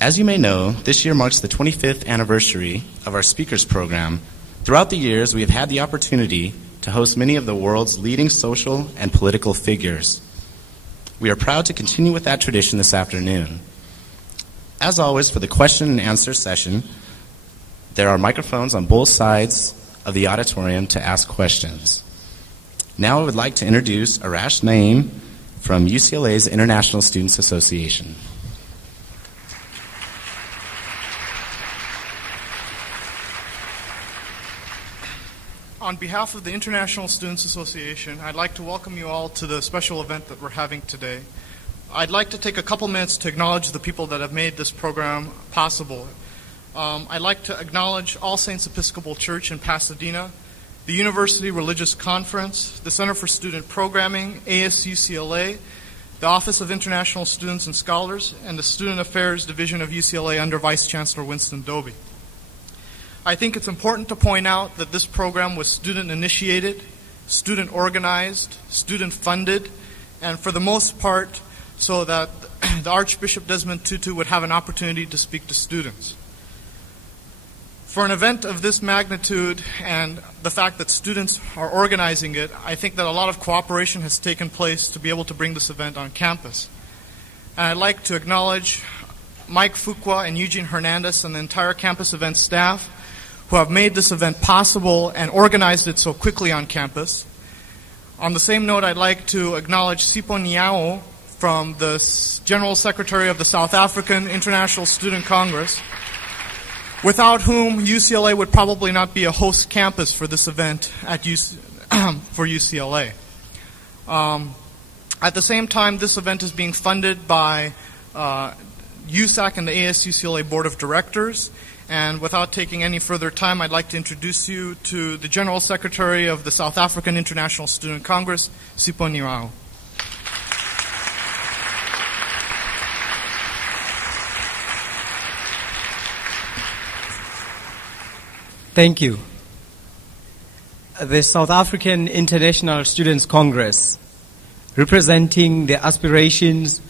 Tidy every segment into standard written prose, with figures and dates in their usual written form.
As you may know, this year marks the 25th anniversary of our speakers program. Throughout the years, we have had the opportunity to host many of the world's leading social and political figures. We are proud to continue with that tradition this afternoon. As always, for the question and answer session, there are microphones on both sides of the auditorium to ask questions. Now I would like to introduce Arash Naeem from UCLA's International Students Association. On behalf of the International Students Association, I'd like to welcome you all to the special event that we're having today. I'd like to take a couple minutes to acknowledge the people that have made this program possible. I'd like to acknowledge All Saints Episcopal Church in Pasadena, the University Religious Conference, the Center for Student Programming, ASUCLA, the Office of International Students and Scholars, and the Student Affairs Division of UCLA under Vice Chancellor Winston Dobie. I think it's important to point out that this program was student-initiated, student-organized, student-funded, and for the most part, so that the Archbishop Desmond Tutu would have an opportunity to speak to students. For an event of this magnitude and the fact that students are organizing it, I think that a lot of cooperation has taken place to be able to bring this event on campus. And I'd like to acknowledge Mike Fuqua and Eugene Hernandez and the entire campus event staff who have made this event possible and organized it so quickly on campus. On the same note, I'd like to acknowledge Sipo Niao from the General Secretary of the South African International Student Congress, without whom UCLA would probably not be a host campus for this event for UCLA. At the same time, this event is being funded by USAC and the ASUCLA Board of Directors. And without taking any further time, I'd like to introduce you to the General Secretary of the South African International Student Congress, Sipo Niao. Thank you. The South African International Students Congress, representing the aspirations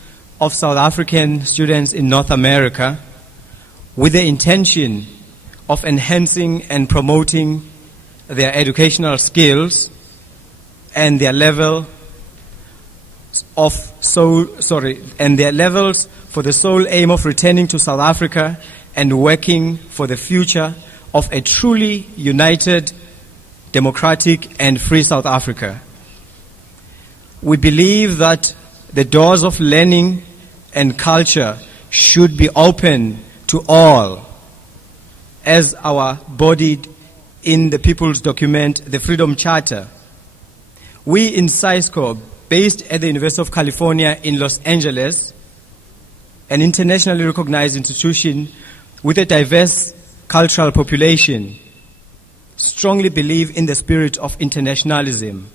of South African students in North America, with the intention of enhancing and promoting their educational skills and their levels for the sole aim of returning to South Africa and working for the future of a truly united, democratic, and free South Africa. We believe that the doors of learning and culture should be open to all, as our embodied in the People's Document, the Freedom Charter. We in SciSCO, based at the University of California in Los Angeles, an internationally recognized institution with a diverse cultural population, strongly believe in the spirit of internationalism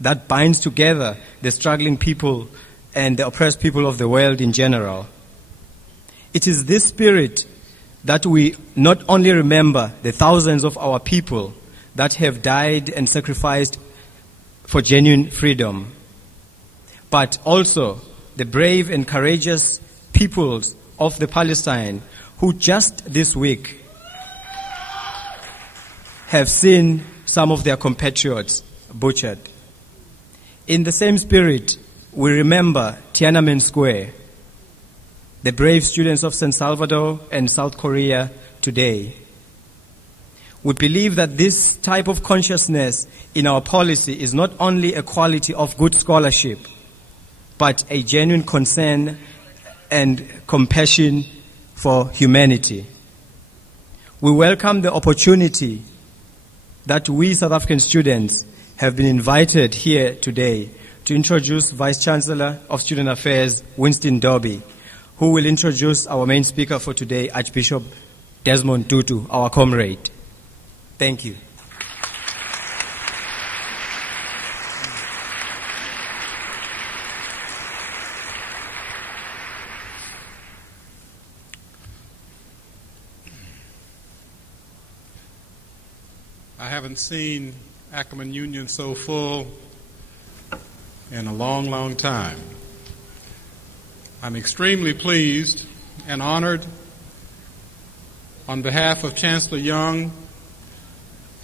that binds together the struggling people and the oppressed people of the world in general. It is this spirit that we not only remember the thousands of our people that have died and sacrificed for genuine freedom, but also the brave and courageous peoples of the Palestine who just this week have seen some of their compatriots butchered. In the same spirit, we remember Tiananmen Square, the brave students of San Salvador and South Korea today. We believe that this type of consciousness in our policy is not only a quality of good scholarship, but a genuine concern and compassion for humanity. We welcome the opportunity that we South African students have been invited here today to introduce Vice Chancellor of Student Affairs, Winston Dobie, who will introduce our main speaker for today, Archbishop Desmond Tutu, our comrade. Thank you. I haven't seen Ackerman Union so full in a long, long time. I'm extremely pleased and honored on behalf of Chancellor Young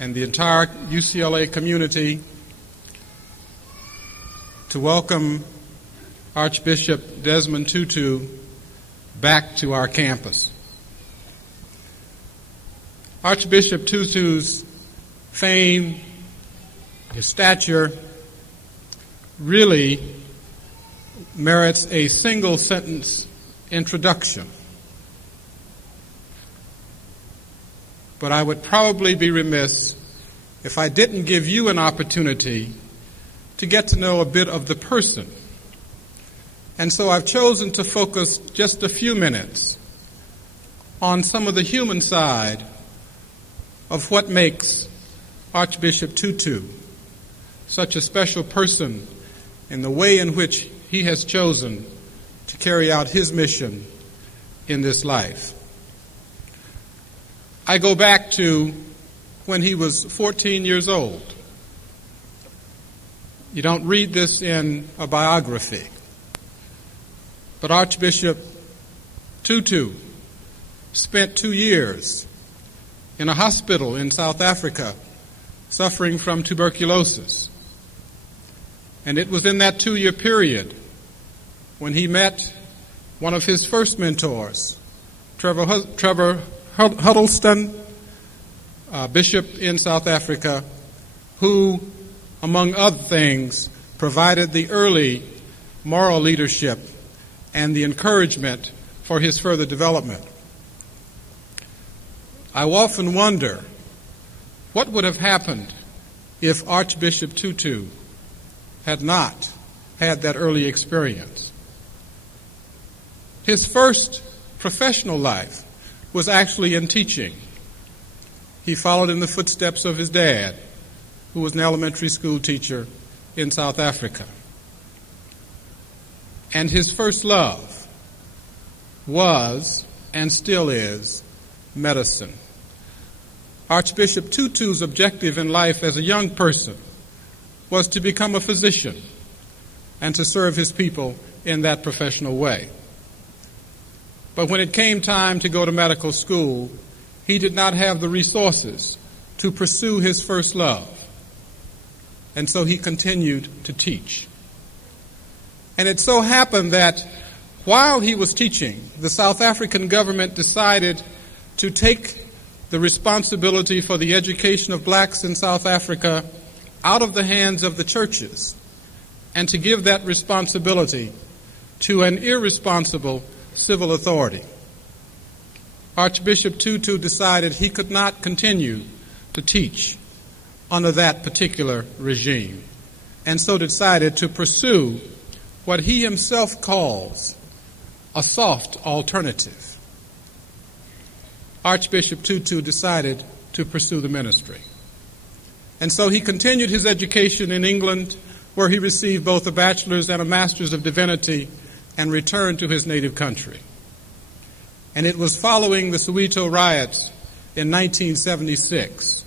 and the entire UCLA community to welcome Archbishop Desmond Tutu back to our campus. Archbishop Tutu's fame, his stature, really merits a single sentence introduction. But I would probably be remiss if I didn't give you an opportunity to get to know a bit of the person. And so I've chosen to focus just a few minutes on some of the human side of what makes Archbishop Tutu such a special person in the way in which he has chosen to carry out his mission in this life. I go back to when he was 14 years old. You don't read this in a biography, but Archbishop Tutu spent 2 years in a hospital in South Africa suffering from tuberculosis. And it was in that 2-year period when he met one of his first mentors, Trevor Huddleston, bishop in South Africa, who, among other things, provided the early moral leadership and the encouragement for his further development. I often wonder what would have happened if Archbishop Tutu had not had that early experience. His first professional life was actually in teaching. He followed in the footsteps of his dad, who was an elementary school teacher in South Africa. And his first love was, and still is, medicine. Archbishop Tutu's objective in life as a young person was to become a physician and to serve his people in that professional way. But when it came time to go to medical school, he did not have the resources to pursue his first love. And so he continued to teach. And it so happened that while he was teaching, the South African government decided to take the responsibility for the education of blacks in South Africa out of the hands of the churches and to give that responsibility to an irresponsible civil authority. Archbishop Tutu decided he could not continue to teach under that particular regime, and so decided to pursue what he himself calls a soft alternative. Archbishop Tutu decided to pursue the ministry. And so he continued his education in England, where he received both a bachelor's and a master's of divinity, and returned to his native country. And it was following the Soweto riots in 1976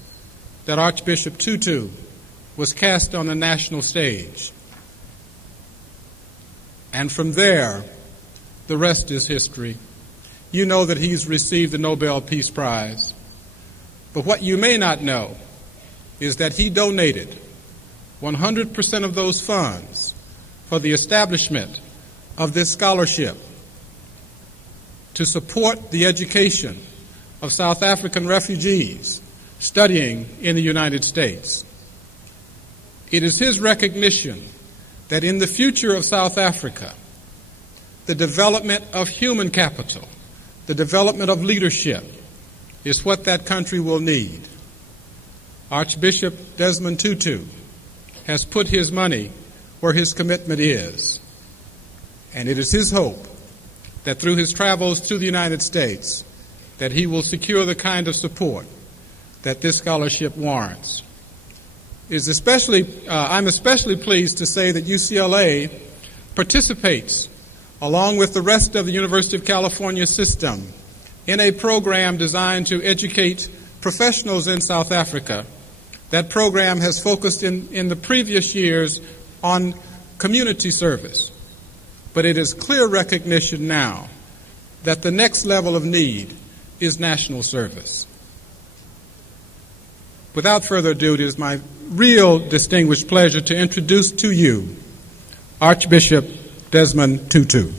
that Archbishop Tutu was cast on the national stage. And from there, the rest is history. You know that he's received the Nobel Peace Prize. But what you may not know is that he donated 100% of those funds for the establishment of this scholarship to support the education of South African refugees studying in the United States. It is his recognition that in the future of South Africa, the development of human capital, the development of leadership, is what that country will need. Archbishop Desmond Tutu has put his money where his commitment is. And it is his hope that through his travels to the United States, that he will secure the kind of support that this scholarship warrants. I'm especially pleased to say that UCLA participates, along with the rest of the University of California system, in a program designed to educate professionals in South Africa. That program has focused in the previous years on community service. But it is clear recognition now that the next level of need is national service. Without further ado, it is my real distinguished pleasure to introduce to you Archbishop Desmond Tutu.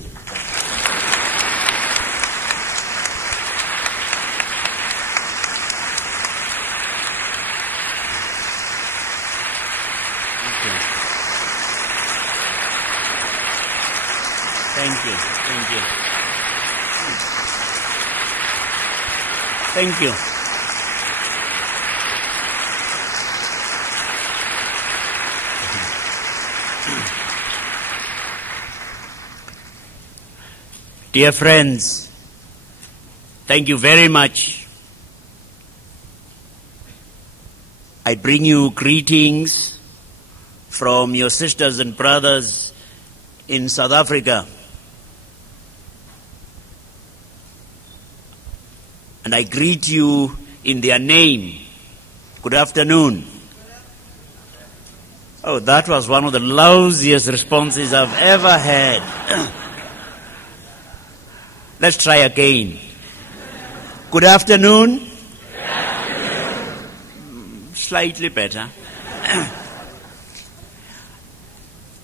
Thank you. Thank you. Dear friends, thank you very much. I bring you greetings from your sisters and brothers in South Africa. And I greet you in their name. Good afternoon. Oh, that was one of the lousiest responses I've ever had. Let's try again. Good afternoon. Good afternoon. Slightly better.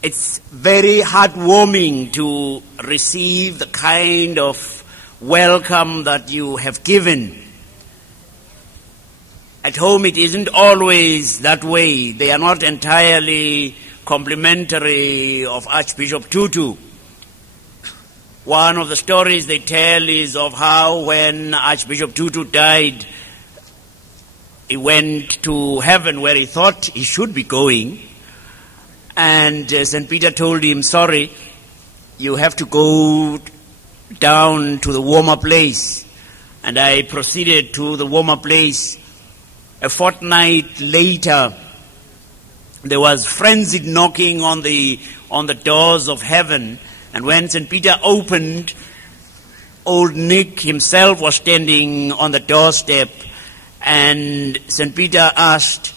It's very heartwarming to receive the kind of welcome that you have given. At home it isn't always that way. They are not entirely complimentary of Archbishop Tutu. One of the stories they tell is of how when Archbishop Tutu died, he went to heaven where he thought he should be going, and St. Peter told him, sorry, you have to go down to the warmer place. And I proceeded to the warmer place. A fortnight later, there was frenzied knocking on the doors of heaven, and when St. Peter opened, old Nick himself was standing on the doorstep, and St. Peter asked,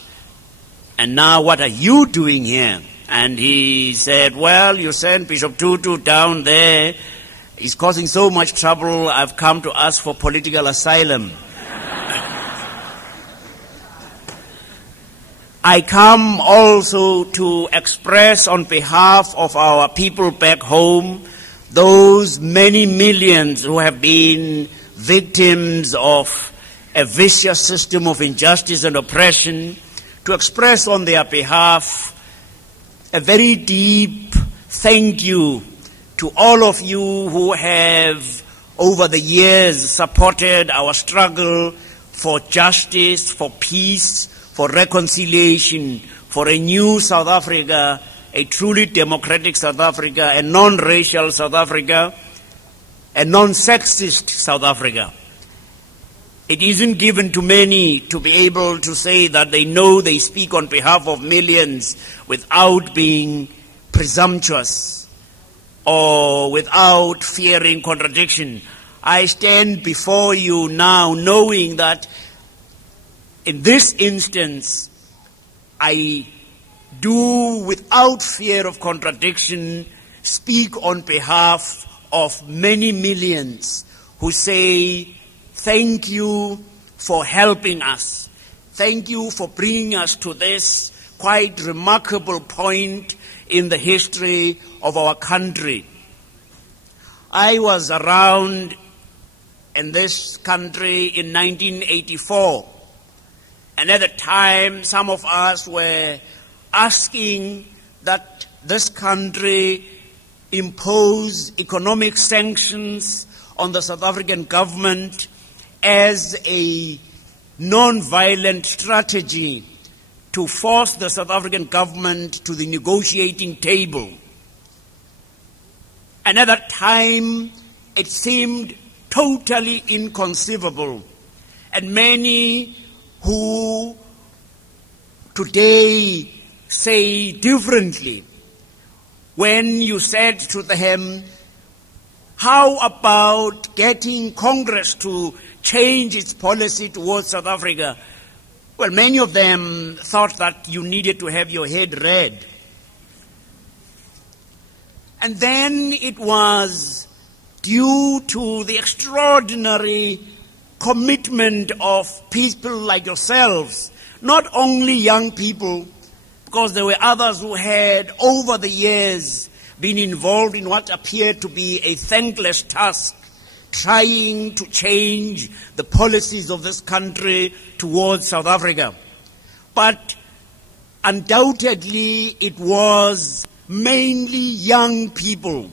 and now what are you doing here? And he said, well, you sent Bishop Tutu down there. He's causing so much trouble, I've come to ask for political asylum. I come also to express on behalf of our people back home, those many millions who have been victims of a vicious system of injustice and oppression, to express on their behalf a very deep thank you to all of you who have over the years supported our struggle for justice, for peace, for reconciliation, for a new South Africa, a truly democratic South Africa, a non-racial South Africa, a non-sexist South Africa. It isn't given to many to be able to say that they know they speak on behalf of millions without being presumptuous or without fearing contradiction. I stand before you now knowing that in this instance, I do, without fear of contradiction, speak on behalf of many millions who say, thank you for helping us. Thank you for bringing us to this quite remarkable point in the history of our country. I was around in this country in 1984. And at the time, some of us were asking that this country impose economic sanctions on the South African government as a non-violent strategy to force the South African government to the negotiating table. And at that time, it seemed totally inconceivable. And many who today say differently, when you said to them, how about getting Congress to change its policy towards South Africa? Well, many of them thought that you needed to have your head read. And then it was due to the extraordinary commitment of people like yourselves, not only young people, because there were others who had, over the years, been involved in what appeared to be a thankless task, trying to change the policies of this country towards South Africa. But undoubtedly, it was mainly young people.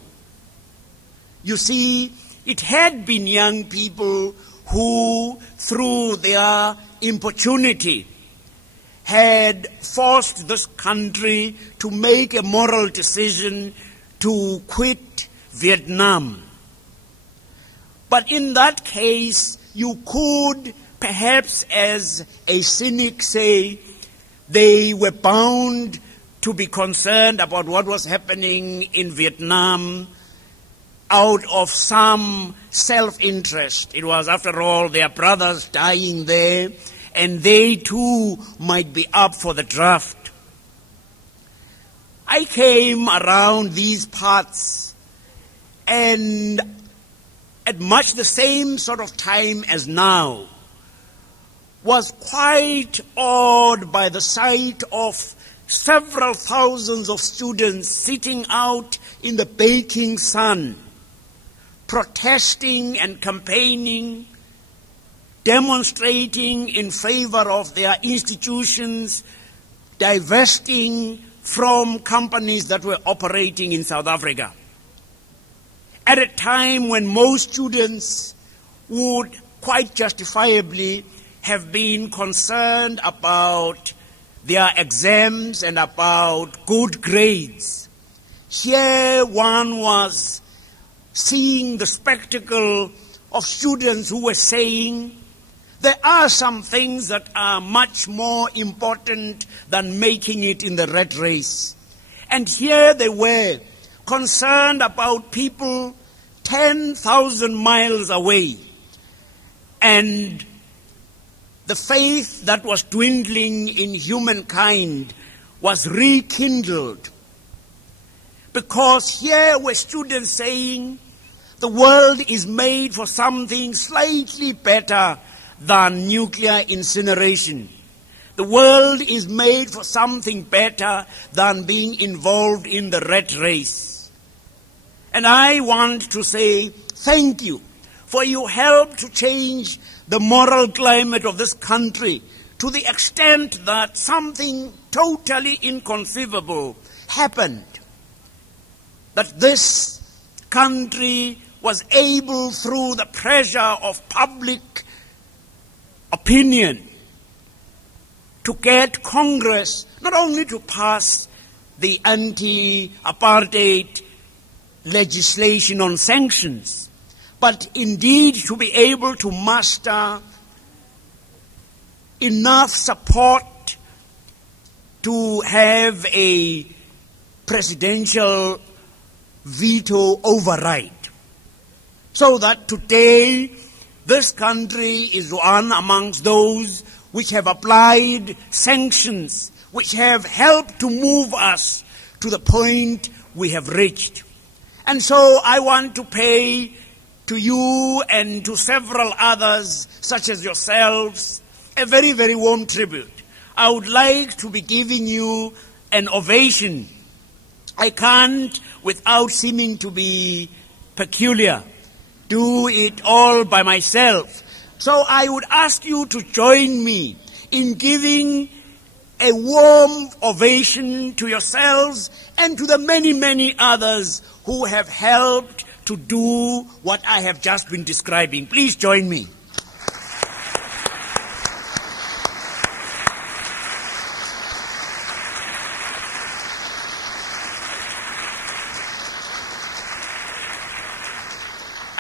You see, it had been young people who, through their importunity, had forced this country to make a moral decision to quit Vietnam. But in that case, you could perhaps as a cynic say they were bound to be concerned about what was happening in Vietnam out of some self-interest. It was, after all, their brothers dying there, and they too might be up for the draft. I came around these parts, and at much the same sort of time as now, was quite awed by the sight of several thousands of students sitting out in the baking sun, protesting and campaigning, demonstrating in favor of their institutions, divesting from companies that were operating in South Africa. At a time when most students would quite justifiably have been concerned about their exams and about good grades, here one was seeing the spectacle of students who were saying, there are some things that are much more important than making it in the rat race. And here they were, concerned about people 10,000 miles away. And the faith that was dwindling in humankind was rekindled. Because here were students saying, the world is made for something slightly better than nuclear incineration. The world is made for something better than being involved in the rat race. And I want to say thank you, for you helped to change the moral climate of this country to the extent that something totally inconceivable happened. That this country was able, through the pressure of public opinion, to get Congress not only to pass the anti-apartheid legislation on sanctions, but indeed to be able to muster enough support to have a presidential veto override. So that today this country is one amongst those which have applied sanctions, which have helped to move us to the point we have reached. And so I want to pay to you and to several others, such as yourselves, a very, very warm tribute. I would like to be giving you an ovation. I can't, without seeming to be peculiar, do it all by myself. So I would ask you to join me in giving a warm ovation to yourselves and to the many, many others who have helped to do what I have just been describing. Please join me.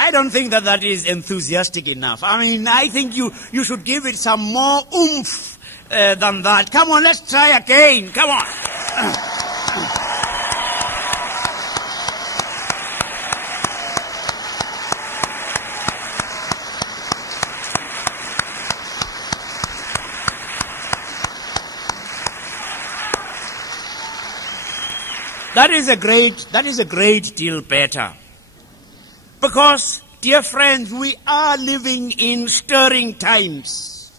I don't think that is enthusiastic enough. I mean, I think you should give it some more oomph than that. Come on, let's try again. Come on. That is a great deal better. Because, dear friends, we are living in stirring times.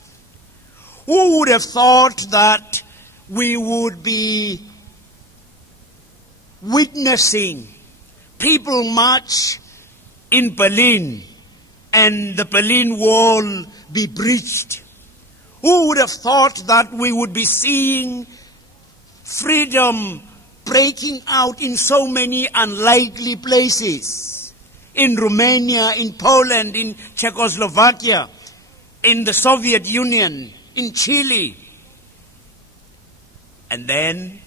Who would have thought that we would be witnessing people march in Berlin and the Berlin Wall be breached? Who would have thought that we would be seeing freedom breaking out in so many unlikely places? In Romania, in Poland, in Czechoslovakia, in the Soviet Union, in Chile. And then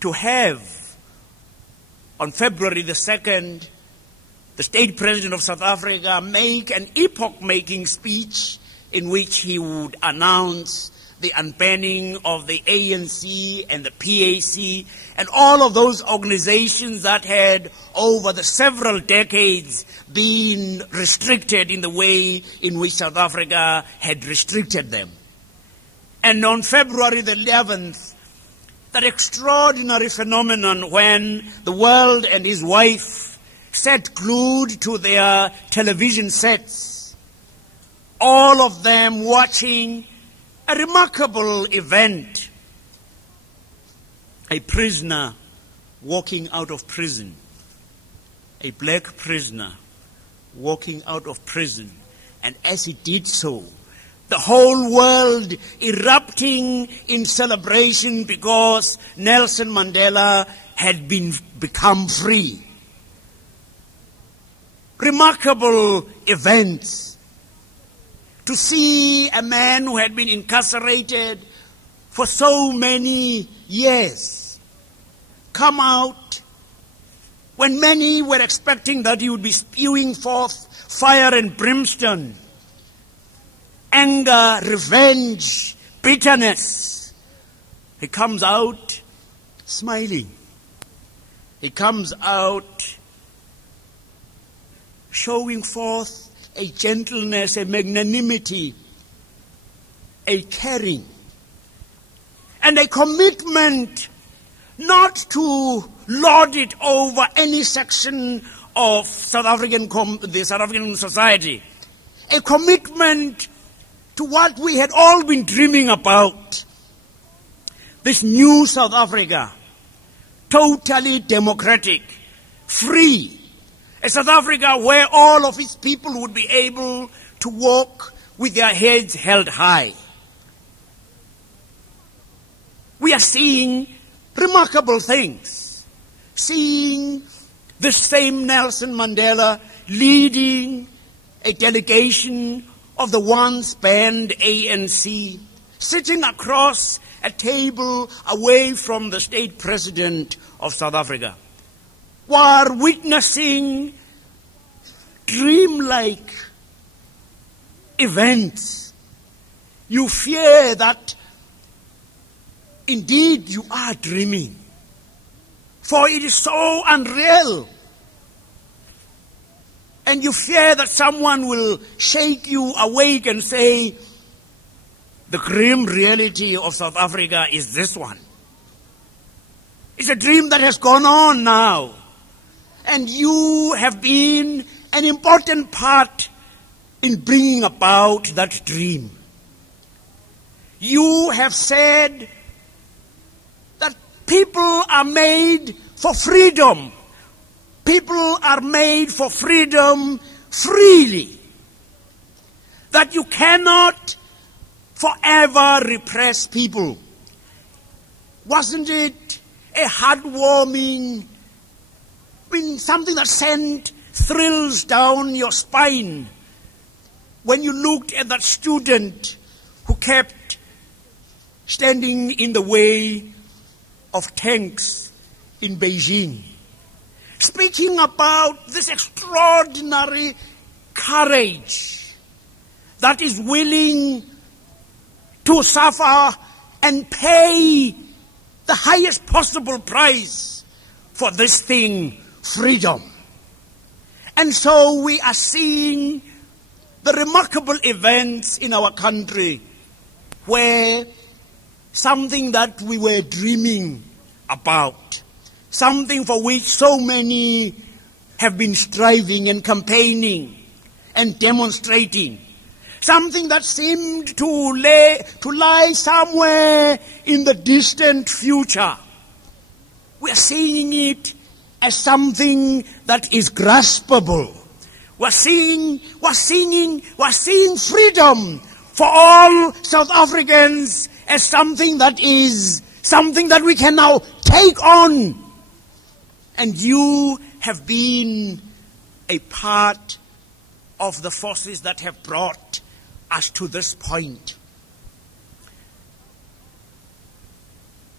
to have, on February the 2nd, the State President of South Africa make an epoch-making speech in which he would announce the unbanning of the ANC and the PAC and all of those organizations that had, over the several decades, been restricted in the way in which South Africa had restricted them. And on February the 11th, that extraordinary phenomenon when the world and his wife sat glued to their television sets, all of them watching a remarkable event. A prisoner walking out of prison. A black prisoner walking out of prison. And as he did so, the whole world erupting in celebration because Nelson Mandela had become free. Remarkable events. To see a man who had been incarcerated for so many years come out when many were expecting that he would be spewing forth fire and brimstone, anger, revenge, bitterness. He comes out smiling. He comes out showing forth a gentleness, a magnanimity, a caring, and a commitment not to lord it over any section of the South African society. A commitment to what we had all been dreaming about. This new South Africa, totally democratic, free. A South Africa where all of its people would be able to walk with their heads held high. We are seeing remarkable things. Seeing the same Nelson Mandela leading a delegation of the once banned ANC, sitting across a table away from the State President of South Africa. While witnessing dreamlike events, you fear that indeed you are dreaming, for it is so unreal. And you fear that someone will shake you awake and say, the grim reality of South Africa is this one. It's a dream that has gone on now. And you have been an important part in bringing about that dream. You have said that people are made for freedom. People are made for freedom freely. That you cannot forever repress people. Wasn't it a heartwarming, something that sent thrills down your spine when you looked at that student who kept standing in the way of tanks in Beijing, speaking about this extraordinary courage that is willing to suffer and pay the highest possible price for this thing, freedom. And so we are seeing the remarkable events in our country where something that we were dreaming about, something for which so many have been striving and campaigning and demonstrating. Something that seemed to lie somewhere in the distant future. We are seeing it as something that is graspable. We're seeing freedom for all South Africans as something that we can now take on. And you have been a part of the forces that have brought us to this point.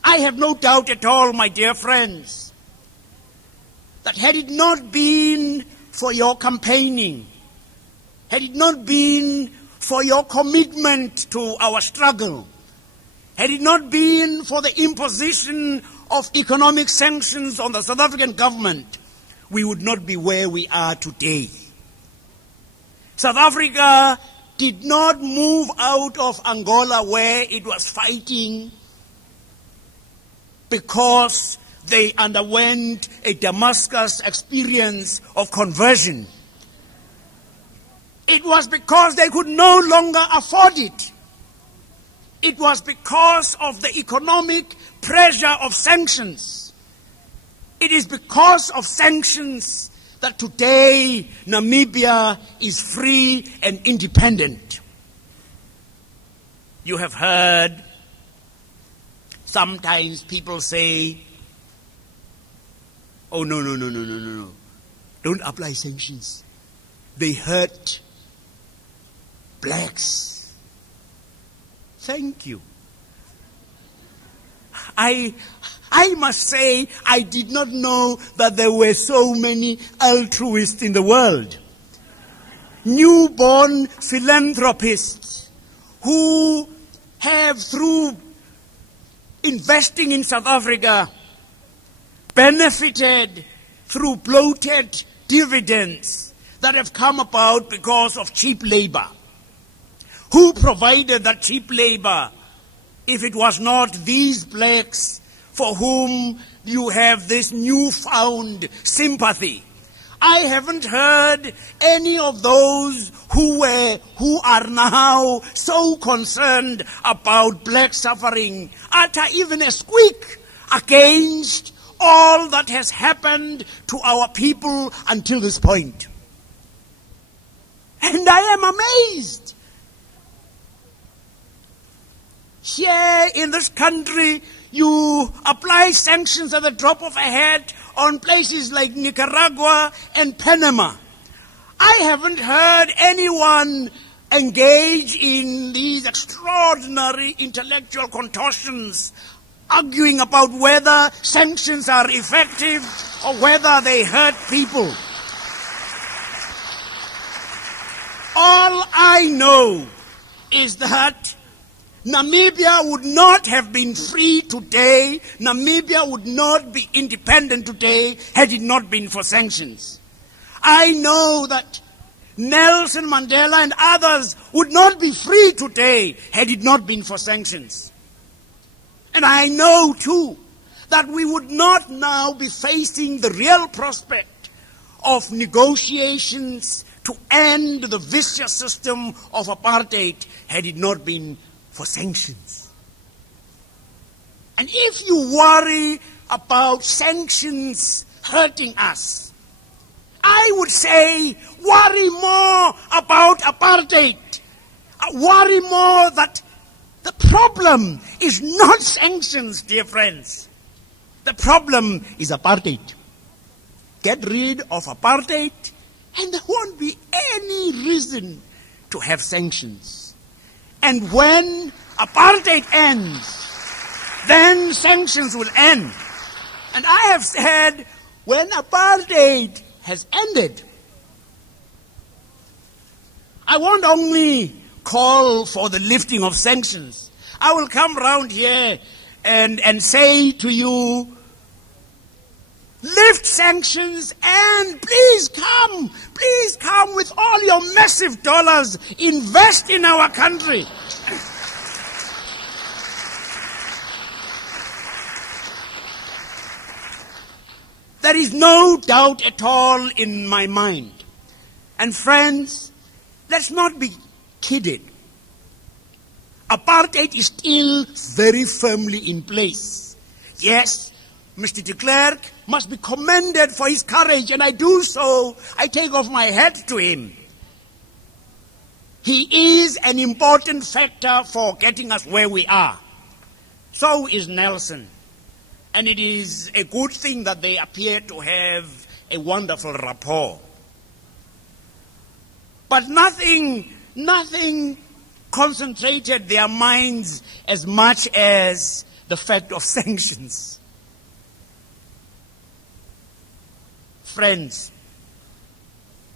I have no doubt at all, my dear friends, that had it not been for your campaigning, had it not been for your commitment to our struggle, had it not been for the imposition of economic sanctions on the South African government, we would not be where we are today. South Africa did not move out of Angola where it was fighting because they underwent a Damascus experience of conversion. It was because they could no longer afford it. It was because of the economic pressure of sanctions. It is because of sanctions that today Namibia is free and independent. You have heard sometimes people say, oh, no. Don't apply sanctions. They hurt blacks. Thank you. I must say, I did not know that there were so many altruists in the world. Newborn philanthropists who have, through investing in South Africa, benefited through bloated dividends that have come about because of cheap labor. Who provided that cheap labor if it was not these blacks for whom you have this newfound sympathy? I haven't heard any of those who are now so concerned about black suffering utter even a squeak against all that has happened to our people until this point. And I am amazed. Here in this country, you apply sanctions at the drop of a hat on places like Nicaragua and Panama. I haven't heard anyone engage in these extraordinary intellectual contortions, arguing about whether sanctions are effective or whether they hurt people. All I know is that Namibia would not have been free today, Namibia would not be independent today had it not been for sanctions. I know that Nelson Mandela and others would not be free today had it not been for sanctions. And I know too that we would not now be facing the real prospect of negotiations to end the vicious system of apartheid had it not been for sanctions. And if you worry about sanctions hurting us, I would say worry more about apartheid. Worry more that the problem is not sanctions, dear friends. The problem is apartheid. Get rid of apartheid and there won't be any reason to have sanctions. And when apartheid ends, then sanctions will end. And I have said, when apartheid has ended, I won't only call for the lifting of sanctions. I will come round here and say to you, lift sanctions and please come with all your massive dollars, invest in our country. There is no doubt at all in my mind. And friends, let's not be kidded. Apartheid is still very firmly in place. Yes, Mr. de Klerk must be commended for his courage, and I do so. I take off my hat to him. He is an important factor for getting us where we are. So is Nelson. And it is a good thing that they appear to have a wonderful rapport. But nothing concentrated their minds as much as the fact of sanctions. Friends,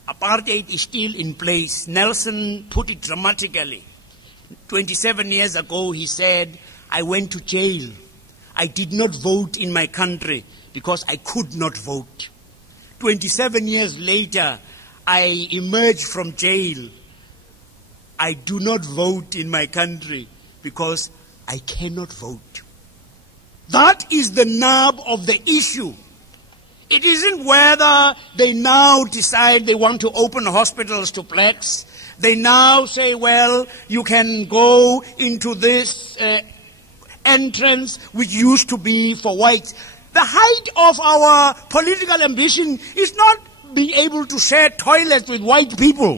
apartheid is still in place. Nelson put it dramatically. 27 years ago, he said, I went to jail. I did not vote in my country because I could not vote. 27 years later, I emerged from jail. I do not vote in my country because I cannot vote. That is the nub of the issue. It isn't whether they now decide they want to open hospitals to blacks. They now say, well, you can go into this entrance which used to be for whites. The height of our political ambition is not being able to share toilets with white people.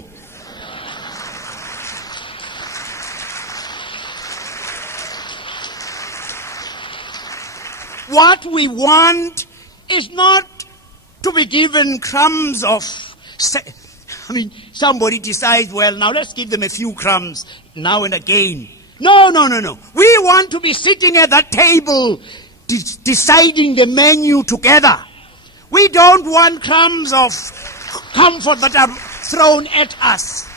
What we want is not to be given crumbs of... somebody decides, well, now let's give them a few crumbs now and again. No. We want to be sitting at that table deciding the menu together. We don't want crumbs of comfort that are thrown at us.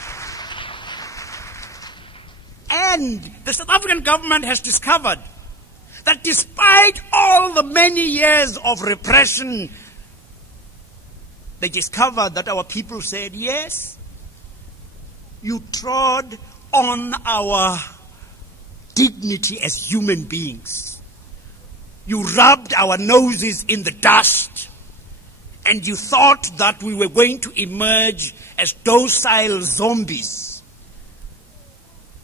And the South African government has discovered that despite all the many years of repression, they discovered that our people said, yes, you trod on our dignity as human beings. You rubbed our noses in the dust, and you thought that we were going to emerge as docile zombies.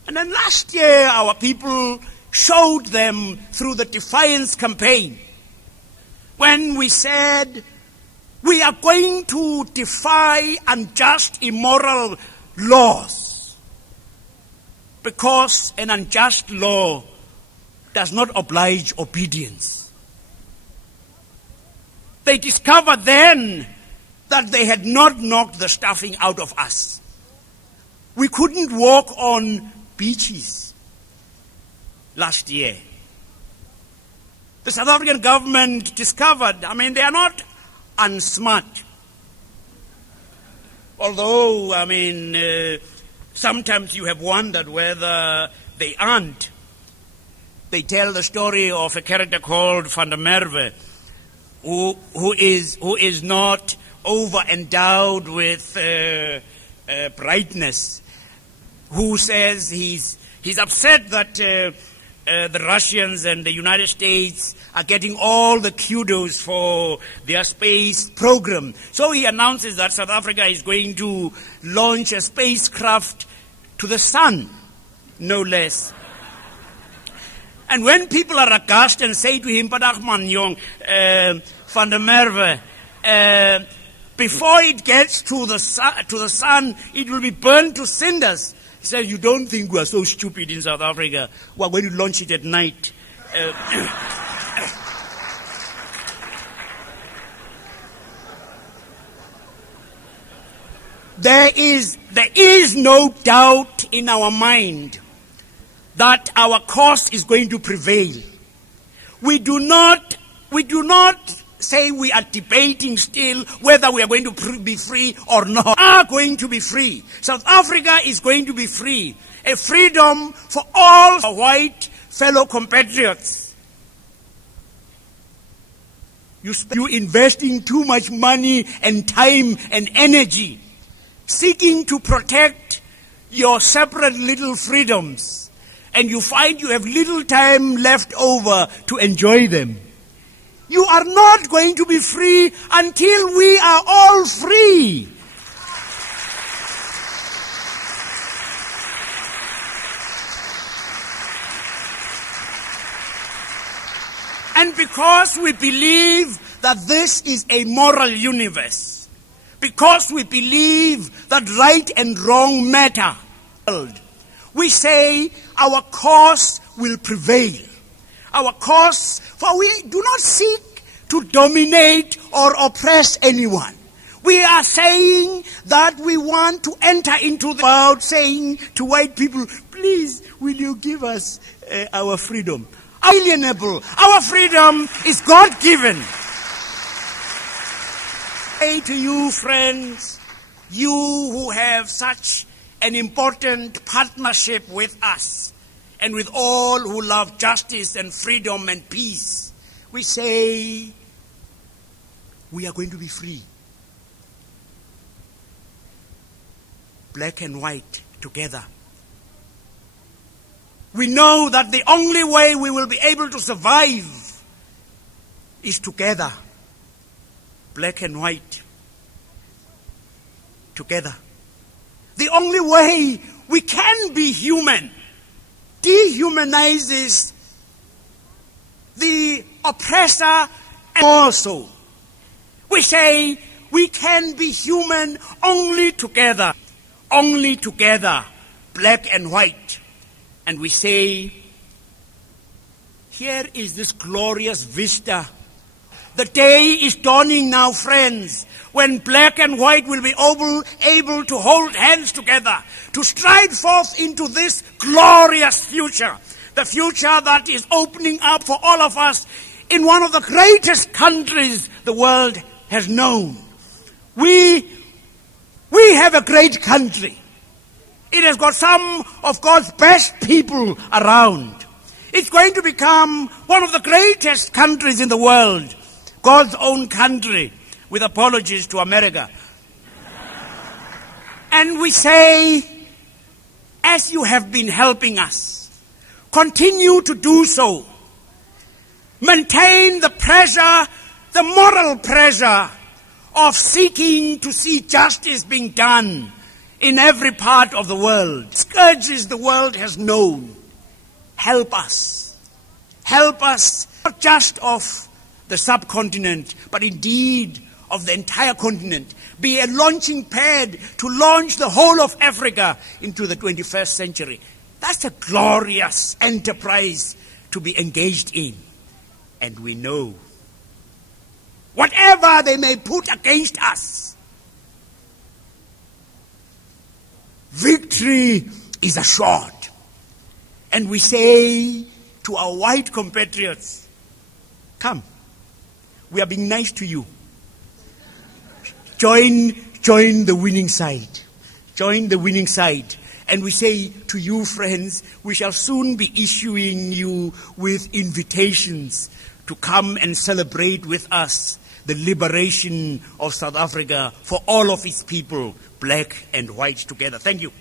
And then last year, our people showed them through the Defiance campaign, when we said, we are going to defy unjust, immoral laws, because an unjust law does not oblige obedience. They discovered then that they had not knocked the stuffing out of us. We couldn't walk on beaches last year. The South African government discovered, they are not unsmart. Although, sometimes you have wondered whether they aren't. They tell the story of a character called Van der Merwe, who is not over-endowed with brightness, who says he's upset that the Russians and the United States are getting all the kudos for their space program. So he announces that South Africa is going to launch a spacecraft to the sun, no less. And when people are aghast and say to him, Padagman Jong, Van der Merwe, before it gets to the sun, it will be burned to cinders. He said, you don't think we are so stupid in South Africa. We are going to launch it at night. There is no doubt in our mind that our cause is going to prevail. We do not say we are debating still whether we are going to be free or not. We are going to be free. South Africa is going to be free. A freedom for all our white fellow compatriots. You investing too much money and time and energy seeking to protect your separate little freedoms, and you find you have little time left over to enjoy them. You are not going to be free until we are all free. And because we believe that this is a moral universe, because we believe that right and wrong matter, we say our cause will prevail. Our cause, for we do not seek to dominate or oppress anyone. We are saying that we want to enter into the world, saying to white people, please, will you give us our freedom? Unalienable. Our freedom is God-given. Say to you, friends, you who have such an important partnership with us and with all who love justice and freedom and peace, we say we are going to be free. Black and white together. We know that the only way we will be able to survive is together. Black and white together. The only way we can be human dehumanizes the oppressor and also. We say we can be human only together, black and white. And we say, here is this glorious vista. The day is dawning now, friends, when black and white will be able to hold hands together, to stride forth into this glorious future. The future that is opening up for all of us in one of the greatest countries the world has known. We have a great country. It has got some of God's best people around. It's going to become one of the greatest countries in the world. God's own country, with apologies to America. And we say, as you have been helping us, continue to do so. Maintain the pressure, the moral pressure of seeking to see justice being done in every part of the world. Scourges the world has known. Help us. Help us, not just of the subcontinent, but indeed of the entire continent. Be a launching pad to launch the whole of Africa into the 21st century. That's a glorious enterprise to be engaged in. And we know, whatever they may put against us, victory is assured. And we say to our white compatriots, come, we are being nice to you. Join the winning side. Join the winning side. And we say to you, friends, we shall soon be issuing you with invitations to come and celebrate with us the liberation of South Africa for all of its people, black and white together. Thank you.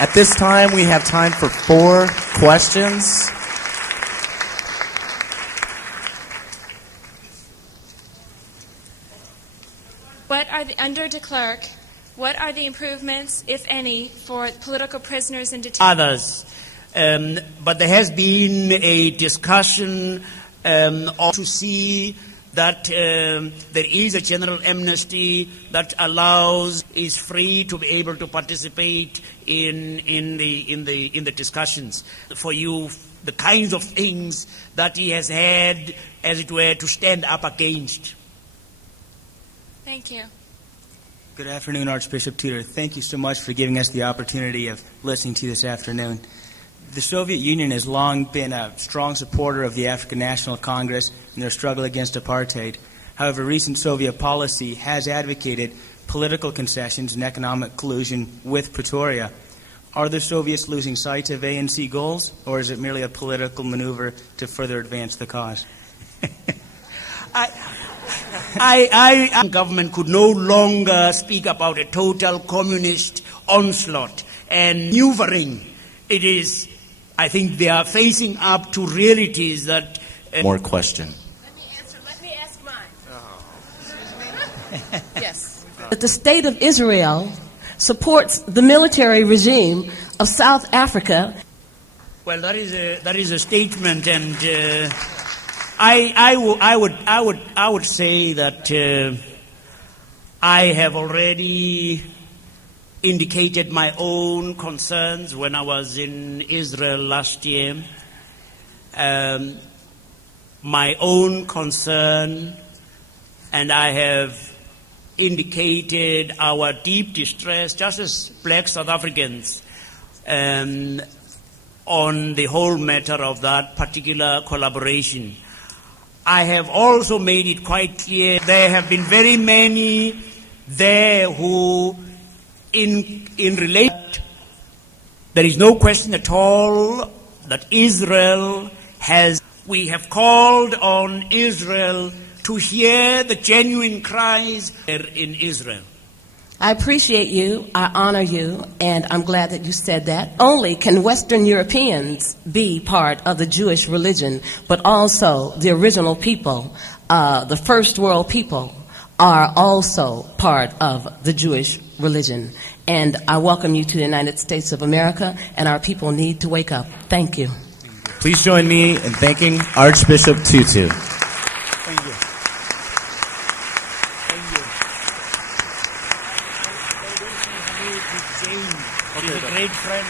At this time, we have time for 4 questions. Under de Klerk, what are the improvements, if any, for political prisoners and detainees? Others. But there has been a discussion to see that there is a general amnesty that is free to be able to participate in the discussions. For you, the kinds of things that he has had, as it were, to stand up against. Thank you. Good afternoon, Archbishop Tutu. Thank you so much for giving us the opportunity of listening to you this afternoon. The Soviet Union has long been a strong supporter of the African National Congress in their struggle against apartheid. However, recent Soviet policy has advocated political concessions and economic collusion with Pretoria. Are the Soviets losing sight of ANC goals, or is it merely a political maneuver to further advance the cause? Government could no longer speak about a total communist onslaught and maneuvering. It is, I think they are facing up to realities that... More question. Let me ask mine. Yes. That the state of Israel supports the military regime of South Africa. Well, that is a statement, and I would say that I have already indicated my own concerns when I was in Israel last year. My own concern, and I have indicated our deep distress, just as black South Africans, on the whole matter of that particular collaboration. I have also made it quite clear there have been very many there who in relation, there is no question at all that Israel has, we have called on Israel to hear the genuine cries in Israel. I appreciate you, I honor you, and I'm glad that you said that. Only can Western Europeans be part of the Jewish religion, but also the original people, the first world people, are also part of the Jewish religion. And I welcome you to the United States of America, and our people need to wake up. Thank you. Please join me in thanking Archbishop Tutu. Thank you. Thank you. He's a great friend.